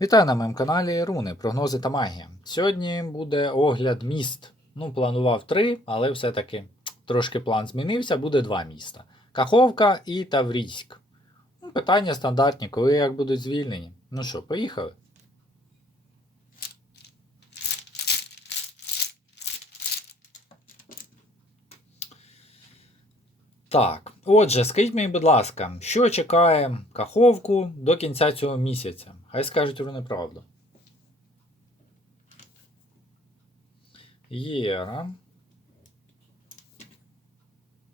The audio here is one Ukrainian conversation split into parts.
Вітаю на моєму каналі Руни, прогнози та магія. Сьогодні буде огляд міст. Ну, планував три, але все-таки трошки план змінився, буде два міста: Каховка і Таврійськ. Ну, питання стандартні, коли як будуть звільнені. Ну що, поїхали? Так, отже, скажіть мені, будь ласка, що чекає Каховку до кінця цього місяця? Хай скажуть вони правду. Єра.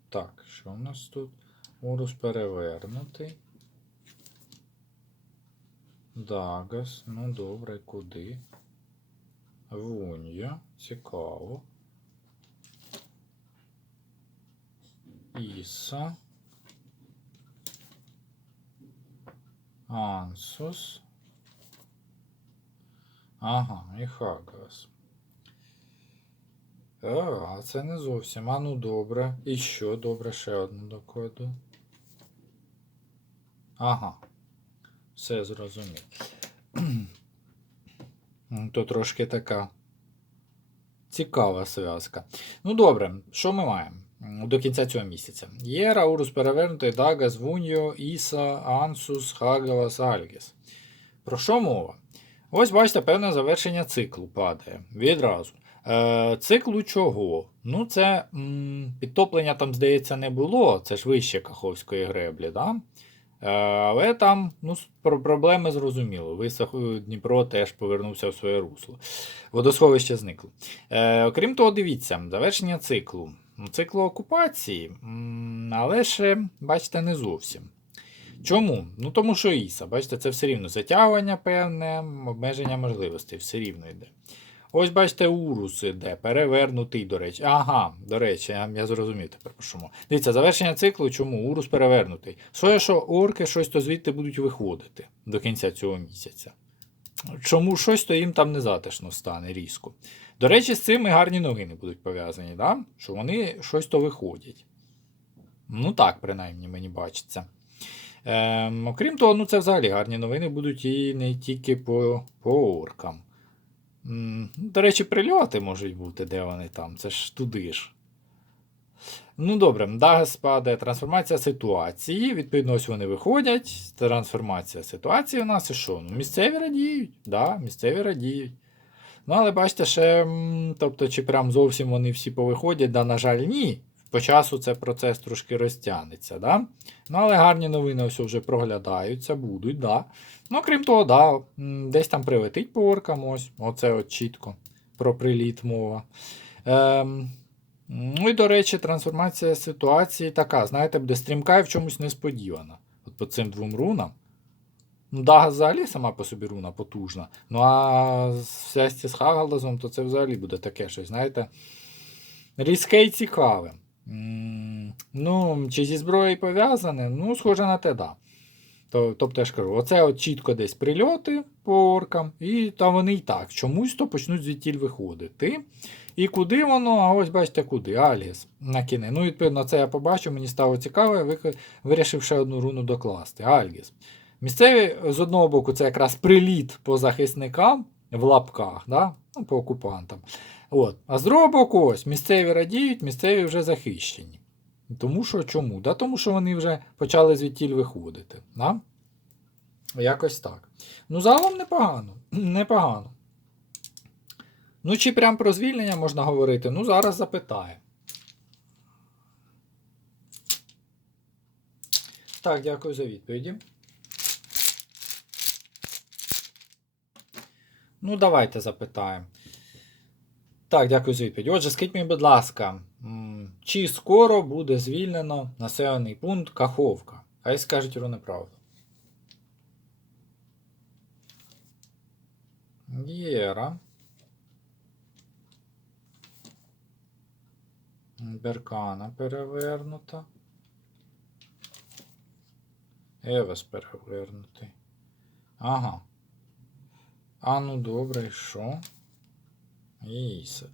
Так, що у нас тут? Урус перевернутий. Дагас. Ну добре, куди? Вунья. Цікаво. Іса. Ансус. Ага, і Хагас. Е, А, це не зовсім. А ну добре. І що добре, ще одну докладу. Ага. Все зрозумів. Ну, То трошки така цікава зв'язка. Ну добре, що ми маємо? до кінця цього місяця. Є Раурус перевернутий, Дагас, Вуньо, Іса, Ансус, Хагавас, Альгіс. Про що мова? Ось бачите, певне завершення циклу падає відразу. Е, Циклу чого? Ну, це м, підтоплення там, здається, не було. Це ж вище Каховської греблі. Да? Е, але там ну, про проблеми зрозуміло. Висох Дніпро теж повернувся в своє русло. Водосховище зникло. Е, Окрім того, дивіться, завершення циклу циклу окупації, але ще, бачите, не зовсім. Чому? Ну тому що Іса, бачите, це все рівно затягування певне, обмеження можливостей, все рівно йде. Ось, бачите, урус іде, перевернутий, до речі. Ага, до речі, я, зрозумів тепер чому. Дивіться, завершення циклу, чому? Урус перевернутий. Що, що орки щось то звідти будуть виходити до кінця цього місяця. Чому щось то їм там не затишно стане різко. До речі, з цим і гарні новини будуть пов'язані, да? що вони щось то виходять. Ну так, принаймні, мені бачиться. Ем, Окрім того, ну це взагалі гарні новини будуть і не тільки по по оркам. М, До речі, прильоти можуть бути, де вони там. Це ж туди ж. Ну, добре, Дагас падає трансформація ситуації. Відповідно, ось вони виходять. Трансформація ситуації у нас і що? Ну, Місцеві радіють. Да, Місцеві радіють. Ну, але бачите, ще, тобто, чи прям зовсім вони всі повиходять, да, на жаль, ні. По часу це процес трошки розтягнеться. Да? Ну, але гарні новини ось вже проглядаються, будуть. да. Ну, крім того, да, десь там прилетить по оркам, ось. Оце от чітко про приліт мова. Ем, Ну і, до речі, трансформація ситуації така, знаєте, буде стрімка і в чомусь несподівана. От по цим двом рунам. Ну, Дага взагалі сама по собі руна потужна. Ну а в зв'язці з Хагалазом, то це взагалі буде таке щось, знаєте. Різке і цікаве. Ну, Чи зі зброєю пов'язане? Ну, схоже на те, да. Тобто я ж кажу, оце от чітко десь прильоти по оркам, і та вони і так чомусь то почнуть звідтіль виходити. І куди воно? А ось бачите, куди? Аліс на кіне. Ну, відповідно, це я побачив, мені стало цікаво, вирішив ще одну руну докласти. Альгіс. Місцеві, з одного боку, це якраз приліт по захисникам в лапках, да? ну, по окупантам. От. А з другого боку, ось місцеві радіють, місцеві вже захищені. Тому що чому? Да? Тому що вони вже почали звідтіль виходити. Да? Якось так. Ну, загалом непогано. непогано. Ну, чи прям про звільнення можна говорити? Ну, зараз запитаю. Так, дякую за відповіді. Ну, давайте запитаємо. Так, дякую за відповідь. Отже, скажіть мені, будь ласка, чи скоро буде звільнено населений пункт Каховка? Хай скажуть про неправду. Єра. Беркана перевернута. Евес перевернутий. Ага. А ну добре, і що? Ісе.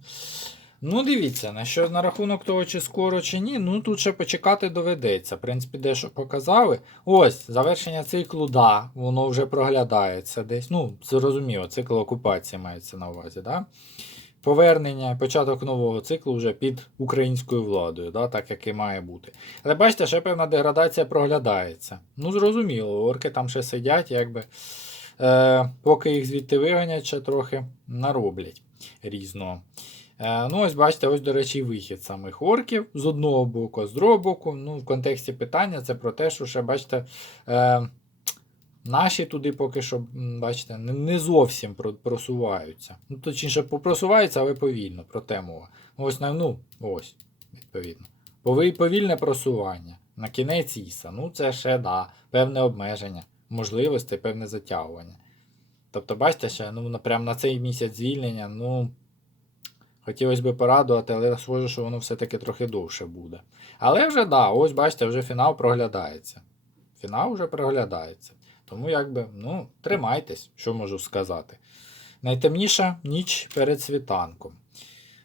Ну, дивіться, на що на рахунок того, чи скоро, чи ні, ну тут ще почекати доведеться. В принципі, дещо показали. Ось, завершення циклу, да, воно вже проглядається десь. Ну, зрозуміло, цикл окупації мається на увазі, да? Повернення, початок нового циклу вже під українською владою, да, так як і має бути. Але бачите, ще певна деградація проглядається. Ну, зрозуміло, орки там ще сидять, якби. Е, поки їх звідти виганять, ще трохи нароблять різного. Е, ну, ось бачите, ось, до речі, вихід самих орків з одного боку, з другого боку. Ну, в контексті питання це про те, що ще, бачите, е, наші туди поки що, бачите, не, зовсім просуваються. Ну, точніше, попросуваються, але повільно, про те мова. Ну, Ось, ну, ось, відповідно. Повільне просування. На кінець іса. Ну, це ще да, певне обмеження, можливості, певне затягування. Тобто, бачите, ще ну, на- прям на цей місяць звільнення, ну. Хотілося б порадувати, але схоже, що воно все-таки трохи довше буде. Але вже да, ось бачите, вже фінал проглядається. Фінал вже проглядається. Тому якби, ну, тримайтесь, що можу сказати. Найтемніша ніч перед світанком.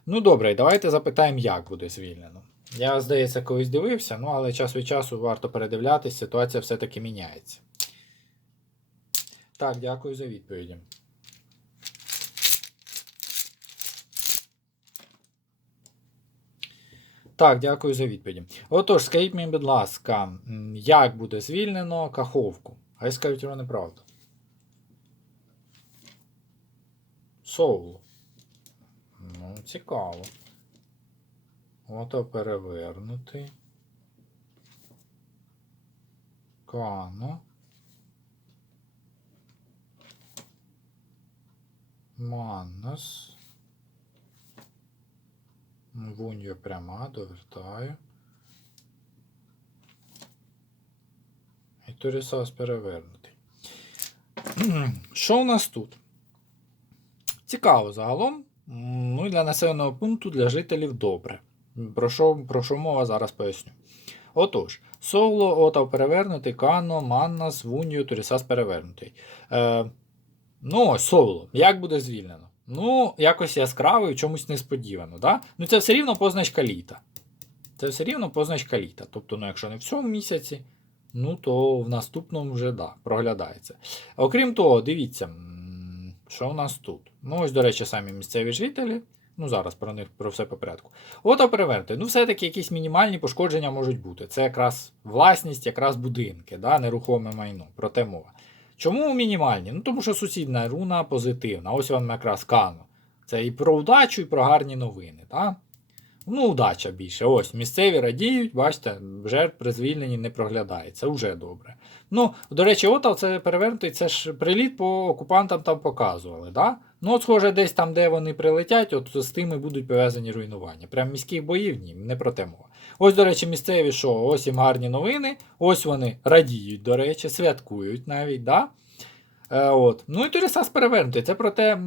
Ну добре, давайте запитаємо, як буде звільнено. Я, здається, колись дивився, ну але час від часу варто передивлятись, ситуація все-таки міняється. Так, дякую за відповіді. Так, дякую за відповіді. Отож, скажіть мені, будь ласка, як буде звільнено Каховку? Хай скажуть вони правду. Соулу. Ну, цікаво. Ото перевернути. Кано. Маннас. Вуньо пряма, довертаю. І Турісас перевернутий. Що у нас тут? Цікаво загалом. Ну і для населеного пункту для жителів добре. Про що, про що мова зараз поясню. Отож, Соло, Отав перевернутий, Кано, Маннас, Вуньо, Турісас перевернутий. Е, ну, ось, Соло. Як буде звільнено? Ну, якось яскраво і чомусь несподівано. Да? Ну, це все рівно позначка літа. Це все рівно позначка літа. Тобто, ну, якщо не в цьому місяці, ну то в наступному вже да, проглядається. Окрім того, дивіться, що у нас тут. Ну, ось, до речі, самі місцеві жителі. Ну, зараз про них про все по порядку. Ото перевернути. Ну, все-таки якісь мінімальні пошкодження можуть бути. Це якраз власність, якраз будинки, да, нерухоме майно, про те мова. Чому мінімальні? Ну, тому що сусідна руна позитивна. Ось вам якраз кано. Це і про удачу, і про гарні новини. Так? Ну, удача більше. Ось, місцеві радіють, бачите, жертв при звільненні не проглядається, вже добре. Ну, до речі, Отав це перевернутий, це ж приліт по окупантам там показували. Да? Ну, от, схоже, десь там, де вони прилетять, от з тими будуть пов'язані руйнування. Прям міських боїв ні, не про те мова. Ось, до речі, місцеві, що ось їм гарні новини, ось вони радіють, до речі, святкують навіть. Да? Е, от. Ну і Турісас перевернутий. Це про те,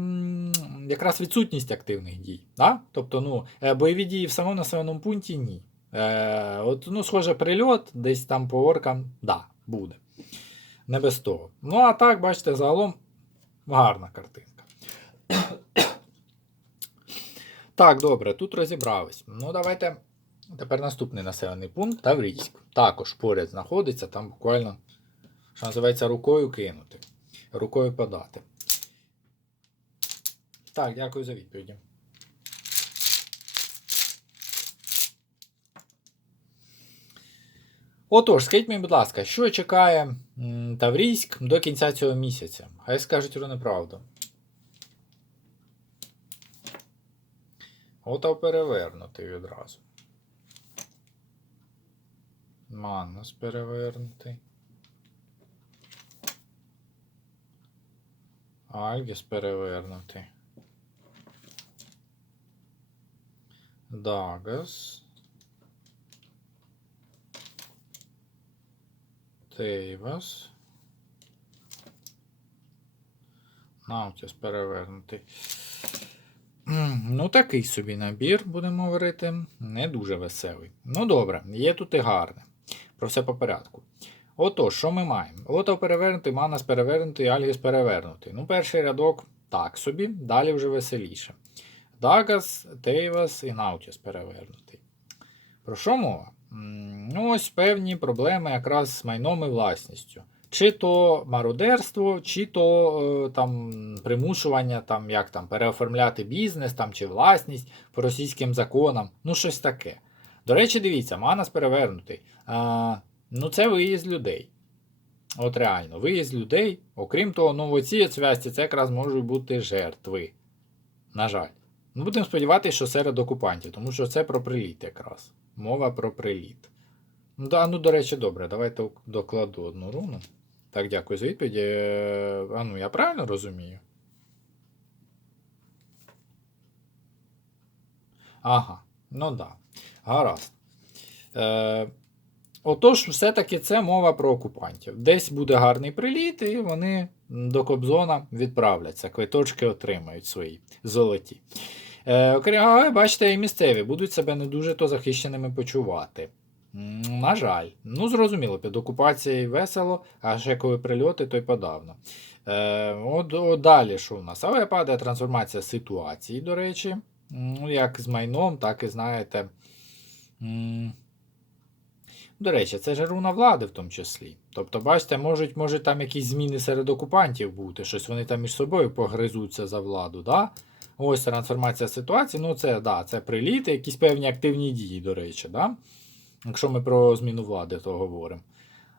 якраз відсутність активних дій. Да? Тобто, ну, е, бойові дії в самому населеному пункті ні. Е, от, ну, схоже, прильот десь там по оркам, да, буде. Не без того. Ну, а так, бачите, загалом гарна картинка. Так, добре, тут розібрались. Ну, давайте. Тепер наступний населений пункт Таврійськ. Також поряд знаходиться, там буквально, що називається, рукою кинути. Рукою подати. Так, дякую за відповіді. Отож, скажіть мені, будь ласка, що чекає Таврійськ до кінця цього місяця? Хай скажуть вони правду. Отав перевернутий відразу. Манус перевернутий. Альгіс перевернутий. Дагас. Тейвас. Наутіс перевернутий. Ну, такий собі набір, будемо говорити. Не дуже веселий. Ну, добре, є тут і гарне. Про все по порядку. Отож, що ми маємо? Ото перевернутий, манас перевернутий, альгіс перевернутий. Ну, перший рядок так собі, далі вже веселіше. Дагас, Тейвас і Наутіс перевернутий. Про що мова? Ну, ось певні проблеми якраз з майном і власністю. Чи то мародерство, чи то е, там примушування, там, як там, переоформляти бізнес там, чи власність по російським законам, ну щось таке. До речі, дивіться, Манас перевернутий. А, ну, це виїзд людей. От реально, виїзд людей. Окрім того, ну, в цій цвясті це якраз можуть бути жертви. На жаль. Ну, будемо сподіватися, що серед окупантів, тому що це про приліт якраз. Мова про приліт. Ну, да, ну, до речі, добре, давайте докладу одну руну. Так, дякую за відповідь. Е, А ну, я правильно розумію? Ага, ну да. Гаразд. Е, отож, все-таки це мова про окупантів. Десь буде гарний приліт, і вони до Кобзона відправляться. Квиточки отримають свої золоті. Е, але бачите, і місцеві будуть себе не дуже то захищеними почувати. На жаль, ну зрозуміло, під окупацією весело, а ще коли прильоти, то й подавно. Е, от, от далі, що у нас? Але падає трансформація ситуації, до речі. Ну, як з майном, так і знаєте. До речі, це ж руна влади в тому числі. Тобто, бачите, можуть, можуть там якісь зміни серед окупантів бути, щось вони там між собою погризуться за владу. Да? Ось трансформація ситуації. Ну, це да, це приліти, якісь певні активні дії, до речі. Да? Якщо ми про зміну влади, то говоримо.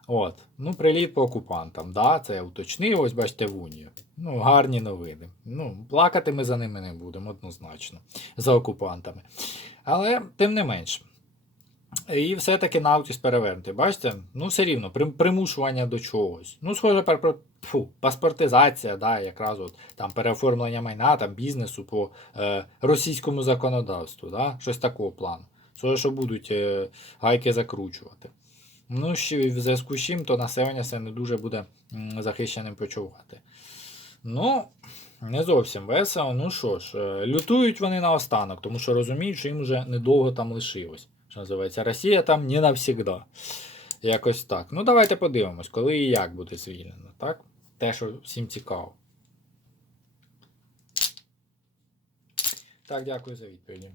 От, ну, приліт по окупантам, да, це уточнив, ось бачите, в унію. Ну, гарні новини. Ну, плакати ми за ними не будемо, однозначно, за окупантами. Але тим не менш. І все-таки Наутіс перевернутий. Бачите? Ну, все рівно, прим- примушування до чогось. Ну, схоже, пер- фу, паспортизація, да, якраз от, там, переоформлення майна, там, бізнесу по е, російському законодавству, да, щось такого плану. Схоже, що будуть е, гайки закручувати. Ну, ще в зв'язку з чим, то населення це не дуже буде захищеним почувати. Ну, не зовсім весело. Ну що ж, е, лютують вони наостанок, тому що розуміють, що їм вже недовго там лишилось. Що називається, Росія там не навсігда. Якось так. Ну, давайте подивимось, коли і як буде звільнено, так? Те, що всім цікаво. Так, дякую за відповіді.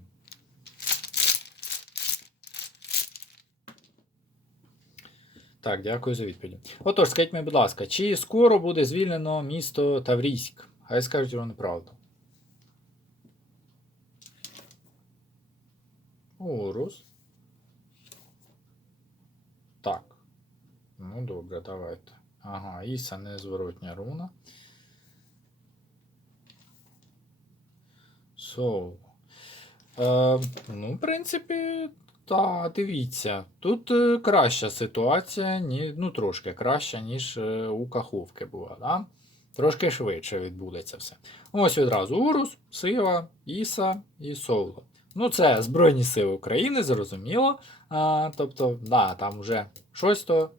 Так, дякую за відповіді. Отож, скажіть мені, будь ласка, чи скоро буде звільнено місто Таврійськ? Хай скажуть вам неправду. Орус. Так. Ну, добре, давайте. Ага, Іса незворотня руна. Соу. Е, ну, в принципі, так, дивіться. Тут е, краща ситуація, ні, ну трошки краща, ніж е, у Каховки була. Да? Трошки швидше відбудеться все. Ось відразу Урус, Сива, Іса і Соло. Ну, це Збройні Сили України, зрозуміло. А, тобто, да, там вже щось то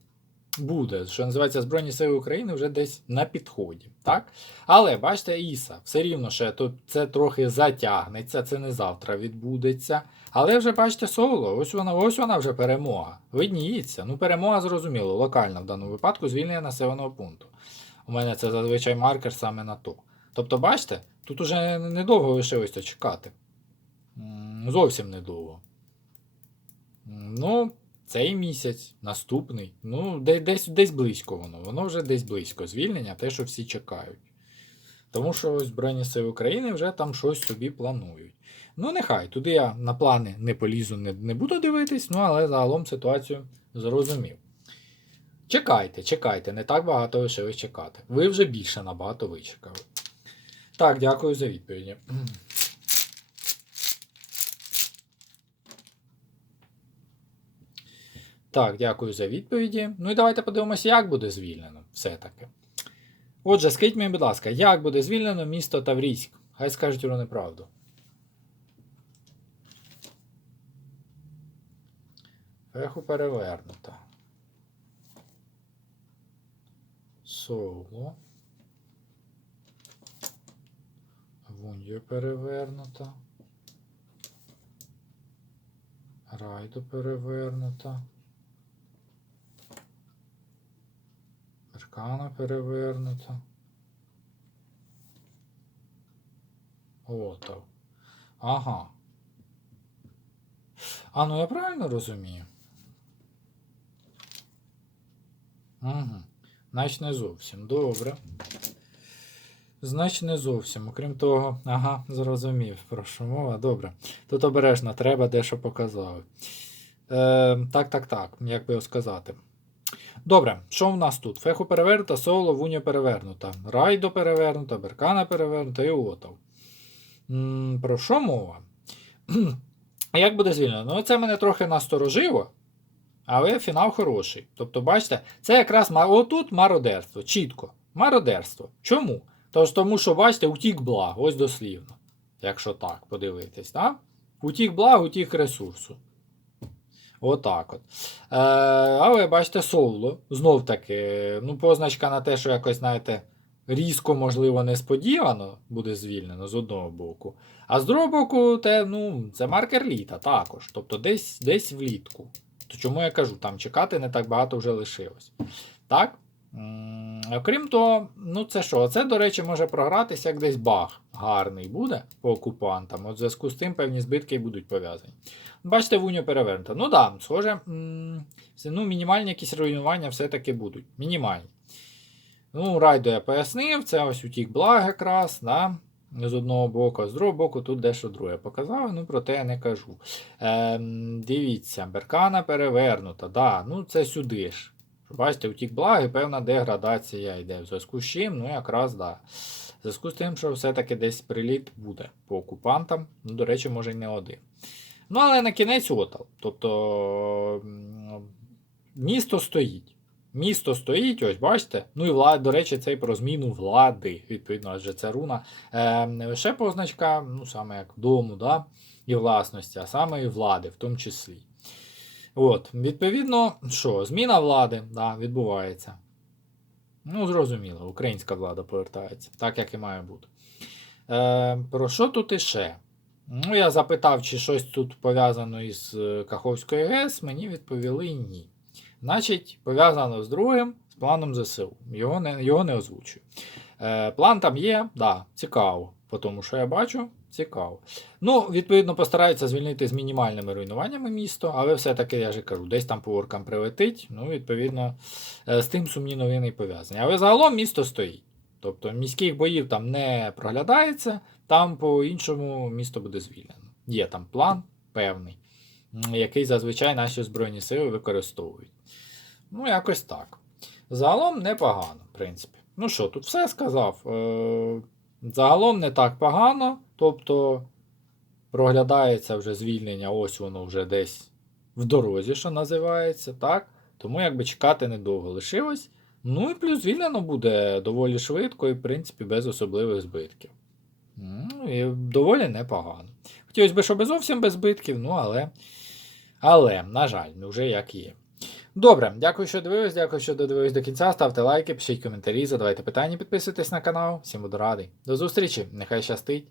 буде, що називається Збройні Сили України вже десь на підході. Так? Але бачите, Іса, все рівно ще тут це трохи затягнеться, це не завтра відбудеться. Але вже бачите, соло, ось вона, ось вона вже перемога. Видніється. Ну, перемога зрозуміло, локальна в даному випадку звільнення населеного пункту. У мене це зазвичай маркер саме на то. Тобто, бачите, тут уже недовго лишилося чекати. Зовсім недовго. Ну, цей місяць, наступний. Ну, десь, десь близько воно. Воно вже десь близько звільнення, те, що всі чекають. Тому що ось Збройні Сили України вже там щось собі планують. Ну, нехай, туди я на плани не полізу, не, не буду дивитись, ну але загалом ситуацію зрозумів. Чекайте, чекайте, не так багато лишилось чекати. Ви вже більше набагато вичекали. Так, дякую за відповіді. Так, дякую за відповіді. Ну і давайте подивимося, як буде звільнено все-таки. Отже, скажіть мені, будь ласка, як буде звільнено місто Таврійськ? Хай скажуть вони правду. Еху перевернута. Соло. Вуньо перевернута. Райдо перевернута. Аркана перевернута. Отав. Ага. А, ну я правильно розумію? Угу. Значить, не зовсім. Добре. Значить, не зовсім. Окрім того, ага, зрозумів, про що мова. Добре. Тут обережно треба дещо показали. Е, так, так, так, як би сказати. Добре, що в нас тут? Феху перевернута, соло, вуньо перевернута. Райдо перевернута, беркана перевернута і отов. Про що мова? Як буде звільнено? Ну, це мене трохи насторожило, але фінал хороший. Тобто, бачите, це якраз отут мародерство. Чітко. Мародерство. Чому? Тож тому, що, бачите, утік благ, ось дослівно. Якщо так подивитись, так? Утік благ, утік ресурсу. Отак от. Е, але бачите, соло. Знов таки, ну, позначка на те, що якось, знаєте, різко, можливо, несподівано буде звільнено з одного боку. А з другого боку, те, ну, це маркер літа також. Тобто десь, десь влітку. То чому я кажу, там чекати не так багато вже лишилось. Так? Окрім того, ну це що? Це, до речі, може програтися як десь баг гарний буде по окупантам. От в зв'язку з тим певні збитки будуть пов'язані. Бачите, вуньо перевернуто. Ну да, схоже, ну, мінімальні якісь руйнування все-таки будуть. Мінімальні. Ну, райдо я пояснив, це ось утік благ якраз, да? з одного боку, а з другого боку тут дещо друге показав, ну про те я не кажу. Ем, дивіться, беркана перевернута. Да, ну це сюди ж. Бачите, утік благ і певна деградація йде. В зв'язку з чим, ну якраз да. В зв'язку з тим, що все-таки десь приліт буде по окупантам. Ну, до речі, може й не один. Ну, але на кінець отал. Тобто місто стоїть. Місто стоїть, ось бачите. Ну і влада, до речі, це і про зміну влади. Відповідно, адже це руна е, не лише позначка, ну саме як дому, да, і власності, а саме і влади, в тому числі. От, відповідно, що, зміна влади да, відбувається. Ну, зрозуміло, українська влада повертається, так як і має бути. Е, про що тут іще? Ну, я запитав, чи щось тут пов'язано із е, Каховською ГЕС, мені відповіли ні. Значить, пов'язано з другим, з планом ЗСУ. Його не, його не озвучую. Е, план там є, да, цікаво. По тому, що я бачу, цікаво. Ну, відповідно, постараються звільнити з мінімальними руйнуваннями місто, але все-таки, я ж кажу, десь там по оркам прилетить. Ну, відповідно, е, з тим сумні новини і пов'язані. Але загалом місто стоїть. Тобто міських боїв там не проглядається, там по-іншому місто буде звільнено. Є там план певний, який зазвичай наші Збройні сили використовують. Ну, якось так. Загалом непогано, в принципі. Ну що, тут все сказав. Е, загалом не так погано. Тобто проглядається вже звільнення, ось воно вже десь в дорозі, що називається, так? Тому якби чекати недовго лишилось. Ну і плюс звільнено буде доволі швидко і, в принципі, без особливих збитків. Ну, і доволі непогано. Хотілося б, щоб зовсім без збитків, ну але. Але, на жаль, ну вже як є. Добре, дякую, що дивились, дякую, що додивились до кінця. Ставте лайки, пишіть коментарі, задавайте питання, підписуйтесь на канал. Всім буду радий. До зустрічі, нехай щастить.